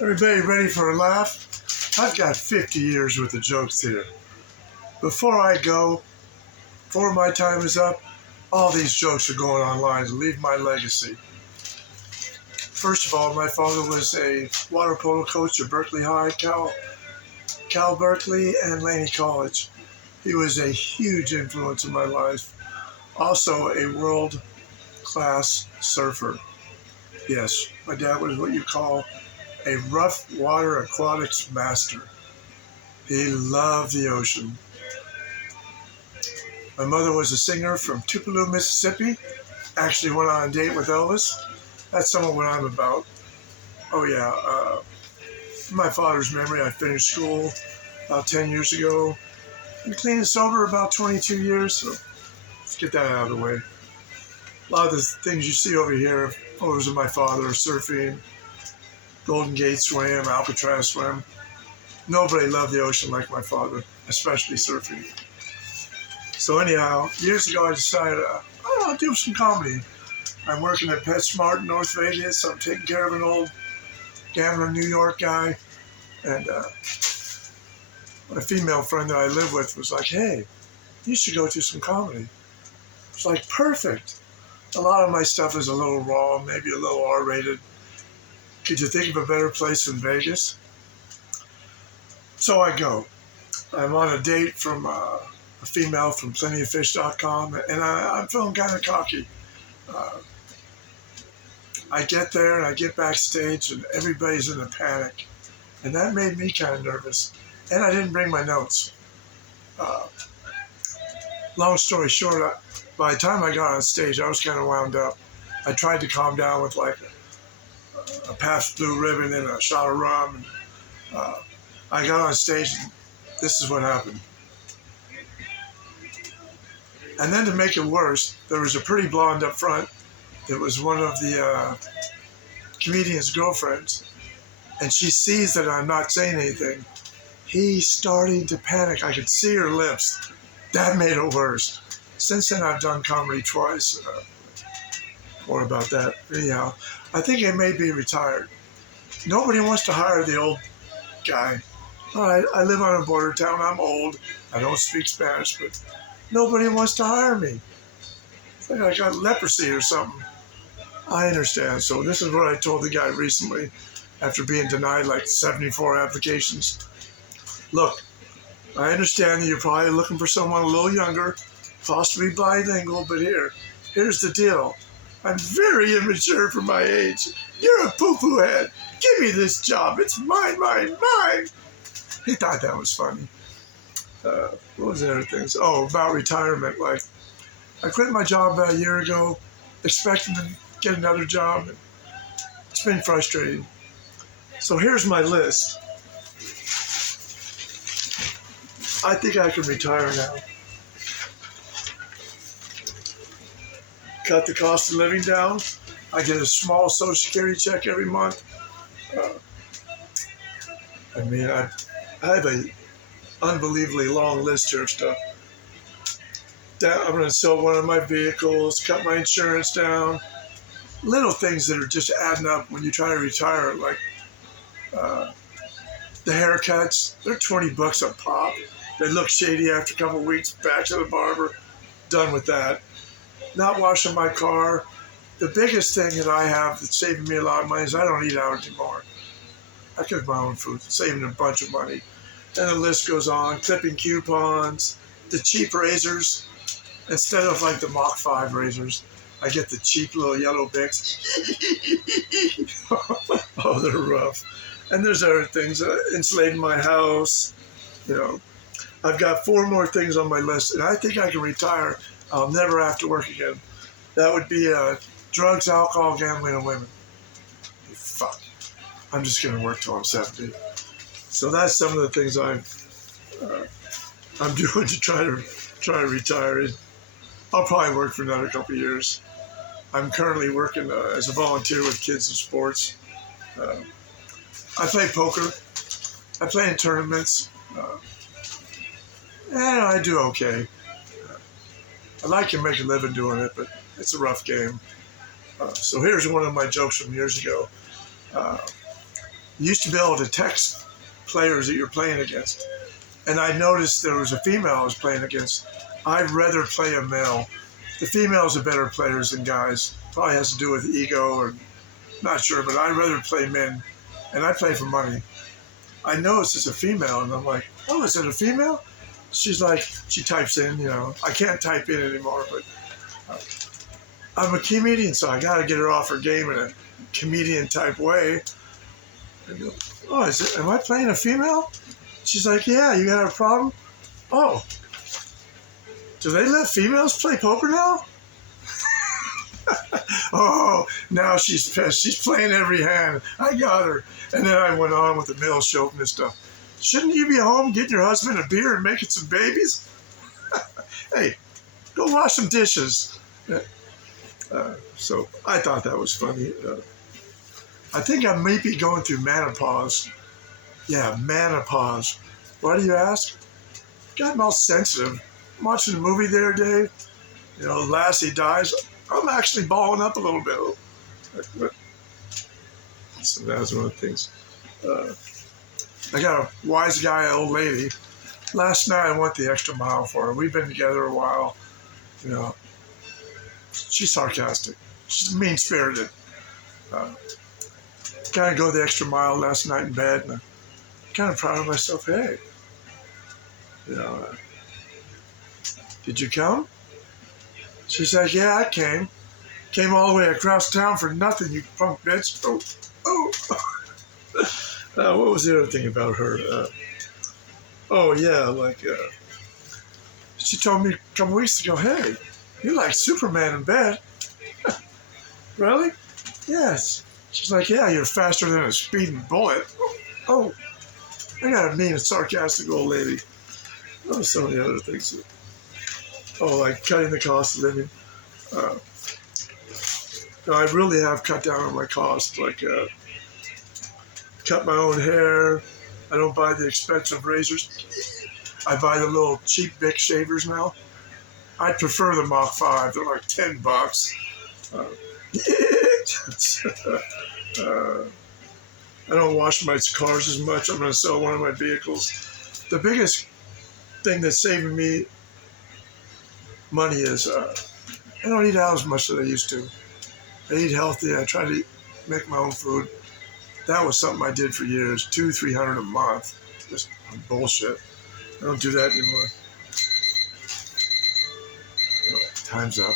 Everybody ready for a laugh? I've got 50 years worth of jokes here. Before I go, before my time is up, all these jokes are going online to leave my legacy. First of all, my father was a water polo coach at Berkeley High, Cal Berkeley, and Laney College. He was a huge influence in my life. Also a world-class surfer. Yes, my dad was what you call a rough water aquatics master. He loved the ocean. My mother was a singer from Tupelo, Mississippi. Actually went on a date with Elvis. That's some of what I'm about. Oh yeah, in my father's memory, I finished school about 10 years ago. Been clean and sober about 22 years, so let's get that out of the way. A lot of the things you see over here, photos of my father, surfing, Golden Gate swim, Alcatraz swim. Nobody loved the ocean like my father, especially surfing. So anyhow, years ago I decided, I'll do some comedy. I'm working at PetSmart in North Vegas. I'm taking care of an old gambler New York guy. And my female friend that I live with was like, hey, you should go do some comedy. It's like, perfect. A lot of my stuff is a little raw, maybe a little R-rated. Could you think of a better place than Vegas? So I go. I'm on a date from a female from plentyoffish.com, and I'm feeling kind of cocky. I get there and I get backstage and everybody's in a panic. And that made me kind of nervous. And I didn't bring my notes. Long story short, by the time I got on stage, I was kind of wound up. I tried to calm down with like a Pabst Blue Ribbon and a shot of rum. I got on stage and this is what happened. And then to make it worse, there was a pretty blonde up front. It was one of the comedian's girlfriends. And she sees that I'm not saying anything. He's starting to panic. I could see her lips. That made it worse. Since then, I've done comedy twice. More about that. Anyhow, I think I may be retired. Nobody wants to hire the old guy. All right, I live on a border town. I'm old. I don't speak Spanish, but nobody wants to hire me. It's like I got leprosy or something. I understand. So this is what I told the guy recently after being denied like 74 applications. Look, I understand that you're probably looking for someone a little younger, possibly bilingual, but here's the deal. I'm very immature for my age. You're a poo-poo head. Give me this job. It's mine, mine, mine. He thought that was funny. What was the other things? Oh, about retirement. Like, I quit my job about a year ago, expecting to get another job. It's been frustrating. So here's my list. I think I can retire now. Cut the cost of living down. I get a small Social Security check every month. I have an unbelievably long list here of stuff. I'm going to sell one of my vehicles, cut my insurance down. Little things that are just adding up when you try to retire, like the haircuts. They're $20 a pop. They look shady after a couple of weeks. Back to the barber. Done with that. Not washing my car. The biggest thing that I have that's saving me a lot of money is I don't eat out anymore. I cook my own food, saving a bunch of money. And the list goes on. Clipping coupons, the cheap razors. Instead of like the Mach 5 razors, I get the cheap little yellow Bics. Oh, they're rough. And there's other things. Insulating my house. You know, I've got 4 more things on my list, and I think I can retire. I'll never have to work again. That would be drugs, alcohol, gambling, and women. Fuck. I'm just going to work till I'm 70. So that's some of the things I'm doing to try to retire. I'll probably work for another couple of years. I'm currently working as a volunteer with kids in sports. I play poker. I play in tournaments. And I do okay. I like to make a living doing it, but it's a rough game. So here's one of my jokes from years ago. You used to be able to text players that you're playing against. And I noticed there was a female I was playing against. I'd rather play a male. The females are better players than guys. Probably has to do with ego or not sure, but I'd rather play men. And I play for money. I noticed it's a female, and I'm like, oh, is it a female? She's like, she types in, I can't type in anymore, but I'm a comedian, so I got to get her off her game in a comedian type way. I go, oh, am I playing a female? She's like, yeah, you got a problem? Oh, do they let females play poker now? Oh, now she's pissed. She's playing every hand. I got her. And then I went on with the male chauvinist stuff. Shouldn't you be home getting your husband a beer and making some babies? Hey, go wash some dishes. So I thought that was funny. I think I may be going through menopause. Yeah, menopause. Why do you ask? Gotten all sensitive. I'm watching a movie the other day. Lassie dies. I'm actually balling up a little bit. So that's one of the things. I got a wise guy, old lady. Last night I went the extra mile for her. We've been together a while. She's sarcastic. She's mean-spirited. Kind of go the extra mile last night in bed, and I'm kind of proud of myself. Hey, did you come? She's like, yeah, I came. Came all the way across town for nothing, you punk bitch. Oh. What was the other thing about her? She told me a couple weeks ago, hey, you're like Superman in bed. Really? Yes. She's like, yeah, you're faster than a speeding bullet. Oh, I got a mean and sarcastic old lady. Oh, some of the other things. Like cutting the cost of living. I really have cut down on my costs. Like, cut my own hair. I don't buy the expensive razors. I buy the little cheap Bic shavers now. I prefer the Mach 5. They're like $10. I don't wash my cars as much. I'm going to sell one of my vehicles. The biggest thing that's saving me money is I don't eat out as much as I used to. I eat healthy. I try to make my own food. That was something I did for years. $200-300 a month. Just bullshit. I don't do that anymore. Time's up.